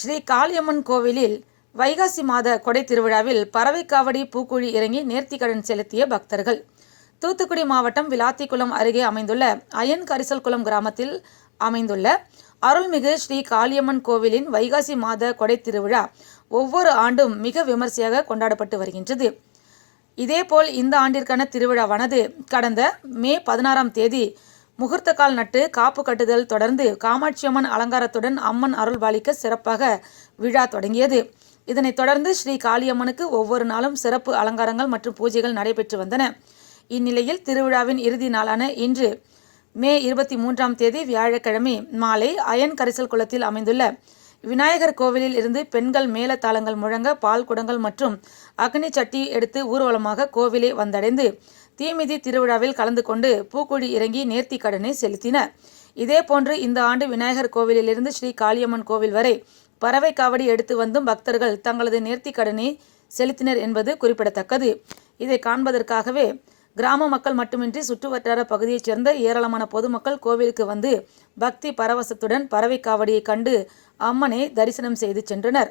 ஸ்ரீ காளியம்மன் கோவிலில் வைகாசி மாத கொடை திருவிழாவில் பறவைக்காவடி பூக்குழி இறங்கி நேர்த்திக்கடன் செலுத்திய பக்தர்கள். தூத்துக்குடி மாவட்டம் விளாத்திக்குளம் அருகே அமைந்துள்ள அயன் கரிசல்குளம் கிராமத்தில் அமைந்துள்ள அருள்மிகு ஸ்ரீ காளியம்மன் கோவிலின் வைகாசி மாத கொடை திருவிழா ஒவ்வொரு ஆண்டும் மிக விமர்சையாக கொண்டாடப்பட்டு வருகின்றது. இதேபோல் இந்த ஆண்டிற்கான திருவிழாவானது கடந்த மே பதினாறாம் தேதி முகூர்த்த கால் நட்டு காப்பு கட்டுதல் தொடர்ந்து காமாட்சியம்மன் அலங்காரத்துடன் அம்மன் அருள் பாலிக்க சிறப்பாக விழா தொடங்கியது. இதனைத் தொடர்ந்து ஸ்ரீ காளியம்மனுக்கு ஒவ்வொரு நாளும் சிறப்பு அலங்காரங்கள் மற்றும் பூஜைகள் நடைபெற்று வந்தன. இந்நிலையில் திருவிழாவின் இறுதி நாளான இன்று மே இருபத்தி மூன்றாம் தேதி வியாழக்கிழமை மாலை அயன் கரிசல் குளத்தில் அமைந்துள்ள விநாயகர் கோவிலில் இருந்து பெண்கள் மேளதாளங்கள் முழங்க பால் குடங்கள் மற்றும் அக்னி சட்டி எடுத்து ஊர்வலமாக கோவிலை வந்தடைந்து தீமிதி திருவிழாவில் கலந்து கொண்டு பூக்குழி இறங்கி நேர்த்தி கடனை செலுத்தினர். இதேபோன்று இந்த ஆண்டு விநாயகர் கோவிலிலிருந்து ஸ்ரீ காளியம்மன் கோவில் வரை பறவை காவடி எடுத்து வந்தும் பக்தர்கள் தங்களது நேர்த்தி கடனை செலுத்தினர் என்பது குறிப்பிடத்தக்கது. இதை காண்பதற்காகவே கிராம மக்கள் மட்டுமின்றி சுற்றுவட்டார பகுதியைச் சேர்ந்த ஏராளமான பொதுமக்கள் கோவிலுக்கு வந்து பக்தி பரவசத்துடன் பறவை காவடியை கண்டு அம்மனை தரிசனம் செய்து சென்றனர்.